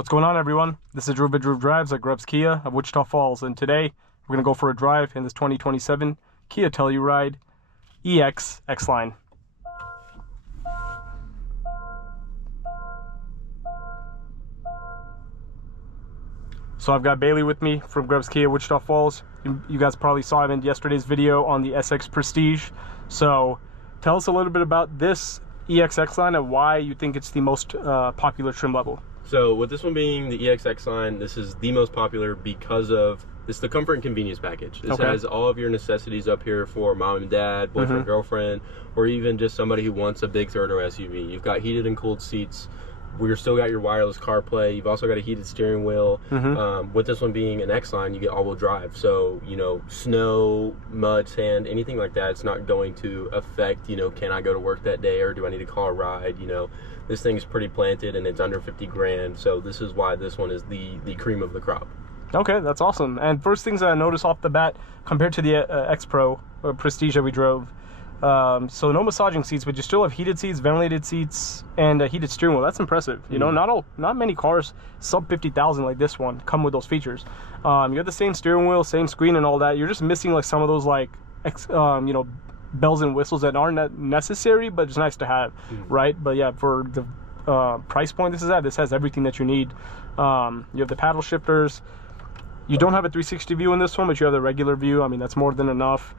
What's going on, everyone? This is Drew Drives at Grubbs Kia of Wichita Falls, and today we're going to go for a drive in this 2027 Kia Telluride EX X-Line. So I've got Bailey with me from Grubbs Kia Wichita Falls. You guys probably saw him in yesterday's video on the SX Prestige. So tell us a little bit about this EX X-Line and why you think it's the most popular trim level. So with this one being the EX line, this is the most popular because of the comfort and convenience package. This has all of your necessities up here for mom and dad, boyfriend, girlfriend, or even just somebody who wants a big third row SUV. You've got heated and cooled seats. You've still got your wireless CarPlay. You've also got a heated steering wheel. With this one being an X-Line, you get all-wheel drive. So, you know, snow, mud, sand, anything like that, it's not going to affect, you know, can I go to work that day or do I need to call a ride? You know, this thing is pretty planted and it's under 50 grand. So this is why this one is the cream of the crop. Okay, that's awesome. And first things I noticed off the bat, compared to the X Pro Prestige that we drove, so no massaging seats, but you still have heated seats, ventilated seats, and a heated steering wheel. That's impressive. You know, not many cars sub 50,000 like this one come with those features. You got the same steering wheel, same screen, and all that. You're just missing like some of those like you know, bells and whistles that aren't necessary, but it's nice to have, right? But yeah, for the price point this is at, this has everything that you need. You have the paddle shifters. You don't have a 360 view in this one, but you have the regular view. I mean, that's more than enough.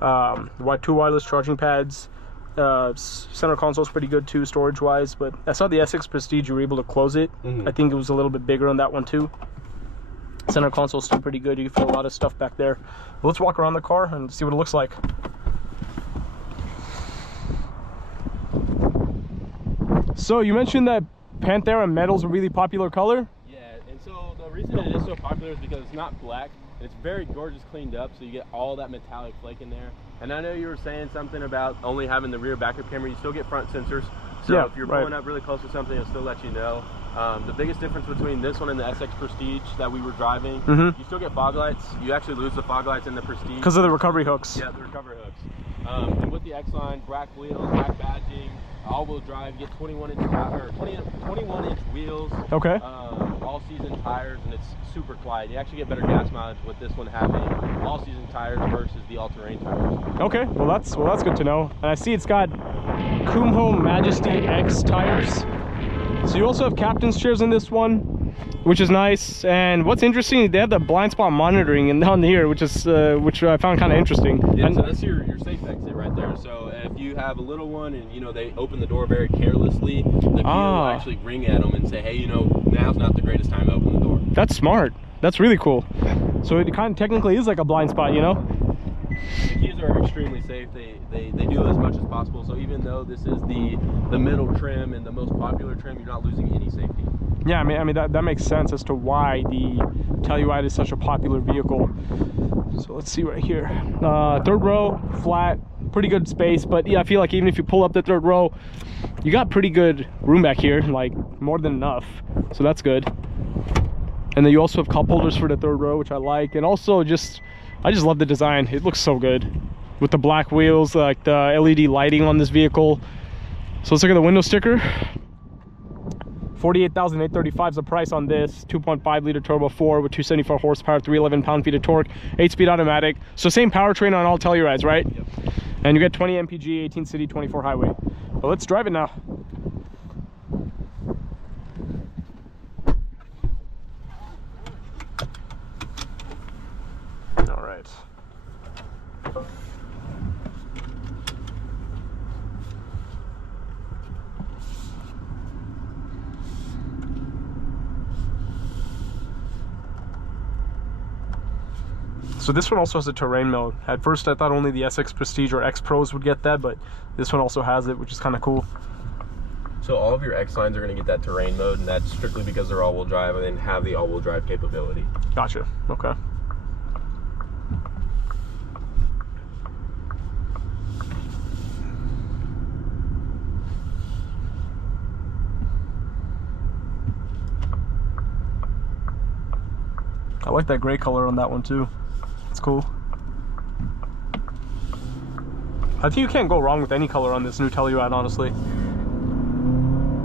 Two wireless charging pads. Center console is pretty good too, storage wise, but I saw the SX Prestige, you were able to close it. I think it was a little bit bigger on that one too. Center console is still pretty good. You can fit a lot of stuff back there. But let's walk around the car and see what it looks like. So you mentioned that Panthera metal is a really popular color. Yeah, and so the reason it is so popular is because it's not black. It's very gorgeous cleaned up, so you get all that metallic flake in there. And I know you were saying something about only having the rear backup camera. You still get front sensors, so if you're pulling up really close to something, it'll still let you know. The biggest difference between this one and the SX Prestige that we were driving, you still get fog lights. You actually lose the fog lights in the Prestige because of the recovery hooks. Yeah, the recovery hooks. And with the X-Line, black wheels, black badging, all-wheel drive, you get 21-inch wheels. Okay. All-season tires, and it's super quiet. You actually get better gas mileage with this one having all-season tires versus the all-terrain tires. Okay, well that's good to know. And I see it's got Kumho Majesty X tires. So you also have captain's chairs in this one, which is nice. And what's interesting, they have the blind spot monitoring and down here, which I found kind of interesting. Yeah, and so that's your safe exit right there. So if you have a little one and you know they open the door very carelessly, the Kia will actually ring at them and say, hey, you know, now's not the greatest time to open the door. That's smart. That's really cool. So it kind of technically is like a blind spot, you know? The Kias are extremely safe. They do as much as possible. So even though this is the middle trim and the most popular trim, you're not losing any safety. Yeah, I mean that makes sense as to why the Telluride is such a popular vehicle. So let's see right here. Third row, flat, pretty good space. But yeah, I feel like even if you pull up the third row, you got pretty good room back here, like more than enough. So that's good. And then you also have cup holders for the third row, which I like. And also I just love the design. It looks so good with the black wheels, like the LED lighting on this vehicle. So let's look at the window sticker. $48,835 is the price on this. 2.5 liter turbo 4 with 274 horsepower, 311 pound-feet of torque, 8-speed automatic. So same powertrain on all Tellurides, right? Yep. And you get 20 mpg, 18 city, 24 highway. But let's drive it now. All right. So this one also has a terrain mode. At first I thought only the SX Prestige or X Pros would get that, but this one also has it, which is kind of cool. So all of your X lines are going to get that terrain mode, and that's strictly because they're all-wheel drive and have the all-wheel drive capability. Gotcha. Okay. I like that gray color on that one too. It's cool. I think you can't go wrong with any color on this new Telluride, honestly.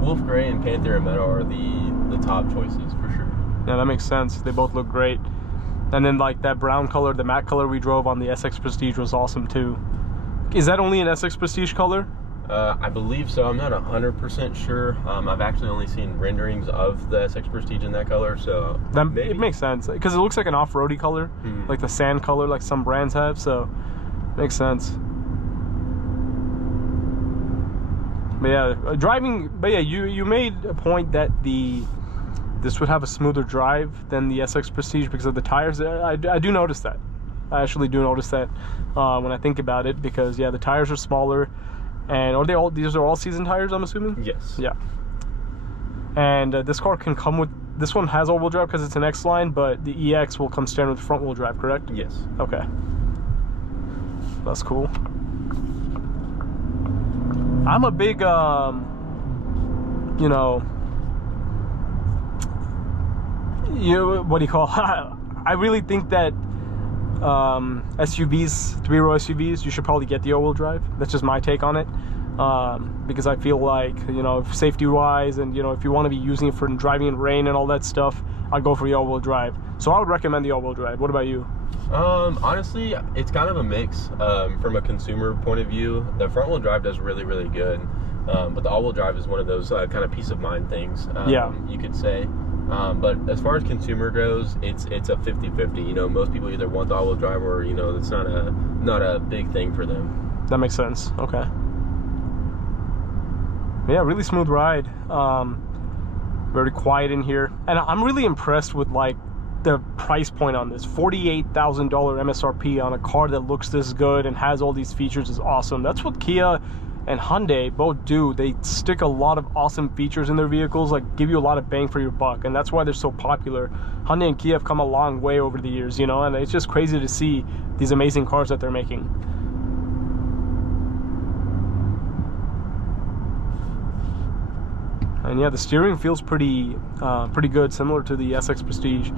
Wolf Gray and Panthera Metal are the top choices for sure. Yeah, that makes sense. They both look great. And then like that brown color, the matte color we drove on the SX Prestige was awesome too. Is that only an SX Prestige color? I believe so. I'm not 100% sure. I've actually only seen renderings of the SX Prestige in that color, so that, it makes sense because it looks like an off-roady color, like the sand color, like some brands have. So makes sense. But yeah, driving. But yeah, you made a point that this would have a smoother drive than the SX Prestige because of the tires. I do notice that. I actually do notice that when I think about it, because yeah, the tires are smaller. And are they all? These are all season tires, I'm assuming. Yes. Yeah. And this car can come with. This one has all-wheel drive because it's an X line, but the EX will come standard with front-wheel drive, correct? Yes. Okay. That's cool. I'm a big, you know, what do you call? I really think that SUVs, three-row SUVs, you should probably get the all-wheel drive. That's just my take on it, because I feel like, you know, safety-wise, and you know, if you want to be using it for driving in rain and all that stuff, I'd go for the all-wheel drive. So I would recommend the all-wheel drive. What about you? Honestly, it's kind of a mix. From a consumer point of view, the front-wheel drive does really, really good, but the all-wheel drive is one of those kind of peace of mind things. Yeah, you could say. But as far as consumer goes, it's a 50-50. You know, most people either want the all-wheel drive or, you know, it's not a big thing for them. That makes sense. Okay. Yeah, really smooth ride. Very quiet in here, and I'm really impressed with like the price point on this. $48,000 MSRP on a car that looks this good and has all these features is awesome. That's what Kia and Hyundai both do. They stick a lot of awesome features in their vehicles, like give you a lot of bang for your buck, and that's why they're so popular. Hyundai and Kia have come a long way over the years, you know, and it's just crazy to see these amazing cars that they're making. And yeah, the steering feels pretty good, similar to the SX Prestige.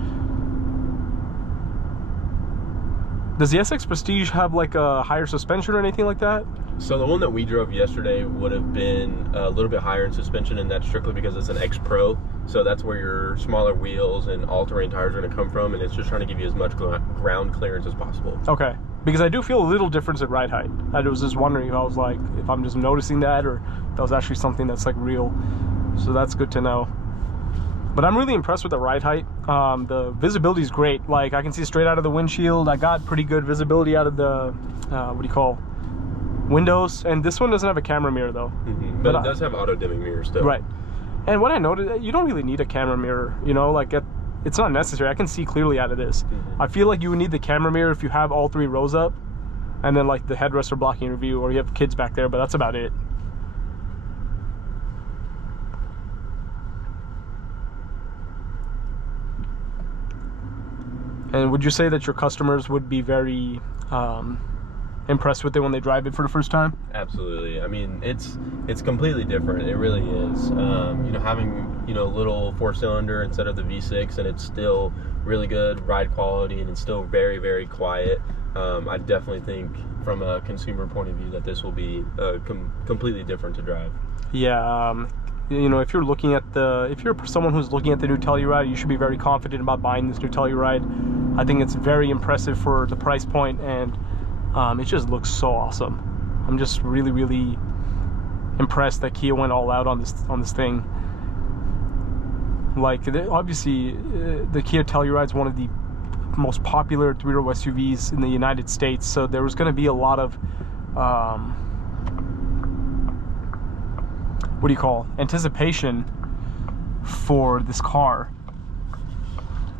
Does the SX Prestige have like a higher suspension or anything like that? So the one that we drove yesterday would have been a little bit higher in suspension, and that's strictly because it's an X Pro. So that's where your smaller wheels and all-terrain tires are going to come from, and it's just trying to give you as much ground clearance as possible. Okay, because I do feel a little difference in ride height. I was just wondering if I was like, if I'm just noticing that, or if that was actually something that's like real. So that's good to know. But I'm really impressed with the ride height. The visibility is great. Like I can see straight out of the windshield. I got pretty good visibility out of the, what do you call, windows. And this one doesn't have a camera mirror though. But it does have auto dimming mirrors still. Right. And what I noticed, you don't really need a camera mirror, you know, like it's not necessary. I can see clearly out of this. I feel like you would need the camera mirror if you have all three rows up, and then like the headrests are blocking your view, or you have kids back there, but that's about it. And would you say that your customers would be very impressed with it when they drive it for the first time? Absolutely. I mean, it's completely different. It really is. You know, having, you know, little 4-cylinder instead of the V6, and it's still really good ride quality, and it's still very, very quiet. I definitely think from a consumer point of view that this will be completely different to drive. Yeah. You know, if you're someone who's looking at the new Telluride, you should be very confident about buying this new Telluride. I think it's very impressive for the price point, and it just looks so awesome. I'm just really, really impressed that Kia went all out on this thing. Like, obviously, the Kia Telluride is one of the most popular three-row SUVs in the United States, so there was going to be a lot of what do you call, anticipation for this car,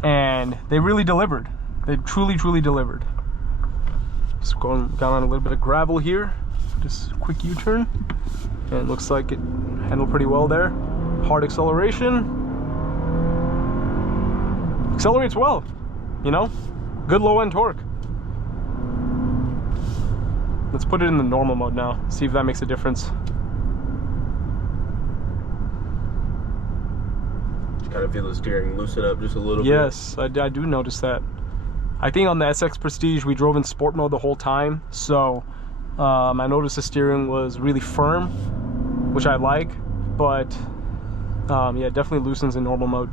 and they really delivered. They truly delivered. Just got on a little bit of gravel here, just a quick U-turn, and it looks like it handled pretty well there. Hard acceleration, accelerates well, you know, good low end torque. Let's put it in the normal mode now, see if that makes a difference. Kind of feel the steering loosen up just a little bit. Yes, I do notice that. I think on the SX Prestige we drove in sport mode the whole time, so I noticed the steering was really firm, which I like, but Yeah, definitely loosens in normal mode.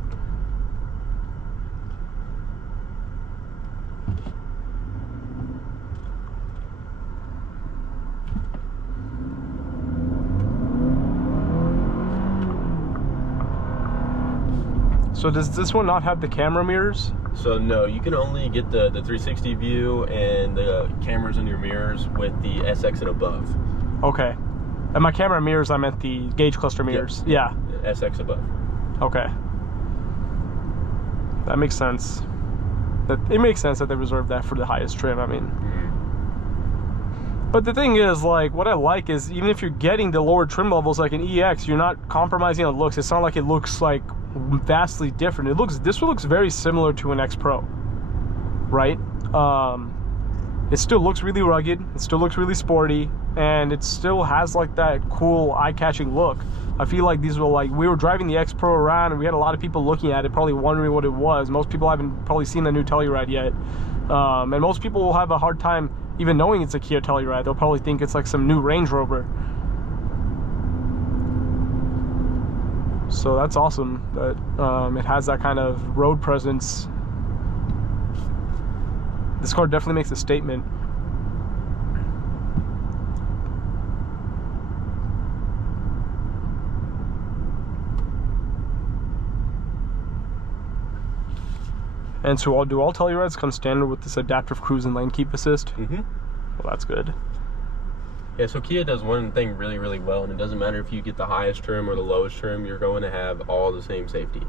So does this one not have the camera mirrors? So no, you can only get the 360 view and the cameras in your mirrors with the SX and above. Okay. And my camera mirrors, I meant the gauge cluster mirrors. Yep. Yeah. SX above. Okay. That makes sense. It makes sense that they reserved that for the highest trim, I mean. But the thing is, like, what I like is even if you're getting the lower trim levels like an EX, you're not compromising on looks. It's not like it looks like vastly different. This one looks very similar to an X Pro, right? It still looks really rugged, it still looks really sporty, and it still has like that cool eye-catching look. I feel like these were like, we were driving the X Pro around and we had a lot of people looking at it, probably wondering what it was. Most people haven't probably seen the new Telluride yet, and most people will have a hard time even knowing it's a Kia Telluride. They'll probably think it's like some new Range Rover. So that's awesome that it has that kind of road presence. This car definitely makes a statement. And so do all Tellurides come standard with this adaptive cruise and lane keep assist? Mm-hmm. Well, that's good. Yeah, so Kia does one thing really, really well, and it doesn't matter if you get the highest trim or the lowest trim, you're going to have all the same safety.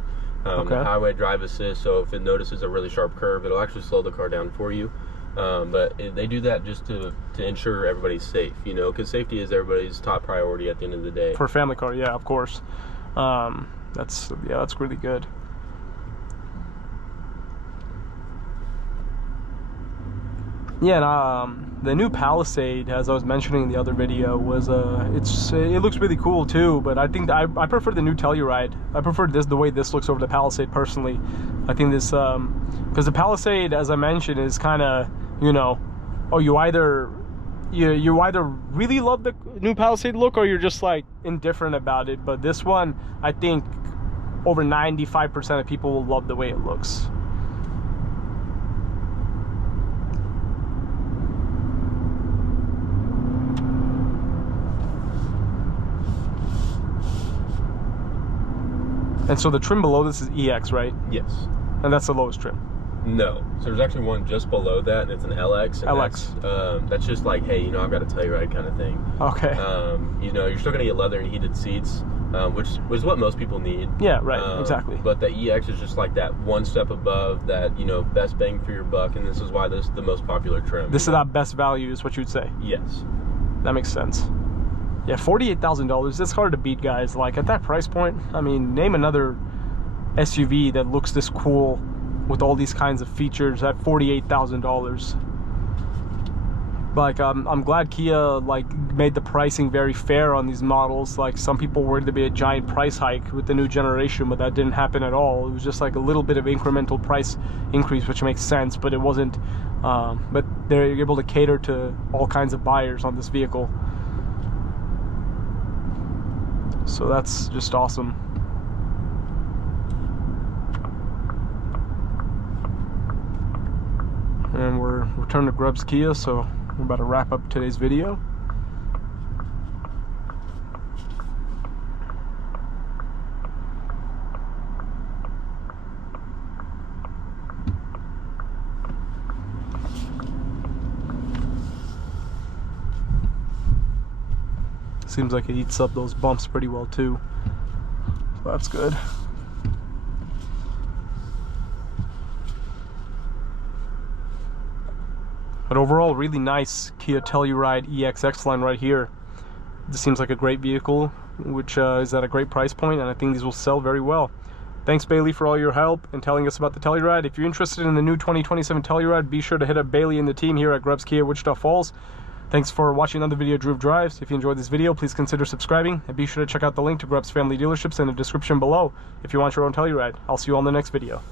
The highway drive assist, so if it notices a really sharp curve, it'll actually slow the car down for you. But they do that just to ensure everybody's safe, you know, because safety is everybody's top priority at the end of the day. For a family car, yeah, of course. That's really good. Yeah, and the new Palisade, as I was mentioning in the other video, was it looks really cool too. But I think I prefer the new Telluride. I prefer the way this looks over the Palisade personally. I think this because the Palisade, as I mentioned, is kind of, you know, you either really love the new Palisade look or you're just like indifferent about it. But this one, I think over 95% of people will love the way it looks. And so the trim below this is EX, right? Yes. And that's the lowest trim? No. So there's actually one just below that, and it's an LX. And LX. That's just like, hey, you know, I've got a Telluride kind of thing. Okay. You know, you're still going to get leather and heated seats, which is what most people need. Yeah, right, exactly. But the EX is just like that one step above that, you know, best bang for your buck, and this is why this is the most popular trim. This is that best value is what you'd say? Yes. That makes sense. Yeah, $48,000. It's hard to beat, guys. Like, at that price point, I mean, name another SUV that looks this cool with all these kinds of features at $48,000. Like, I'm glad Kia like made the pricing very fair on these models. Like, some people worried there'd be a giant price hike with the new generation, but that didn't happen at all. It was just like a little bit of incremental price increase, which makes sense, but it wasn't. But they're able to cater to all kinds of buyers on this vehicle. So that's just awesome. And we're returned to Grubbs Kia, so we're about to wrap up today's video. Seems like it eats up those bumps pretty well too. So that's good. But overall, really nice Kia Telluride EX line right here. This seems like a great vehicle, which is at a great price point, and I think these will sell very well. Thanks, Bailey, for all your help and telling us about the Telluride. If you're interested in the new 2027 Telluride, be sure to hit up Bailey and the team here at Grubbs Kia Wichita Falls. Thanks for watching another video of Drew Drives. If you enjoyed this video, please consider subscribing, and be sure to check out the link to Grubbs Family Dealerships in the description below if you want your own Telluride. I'll see you on the next video.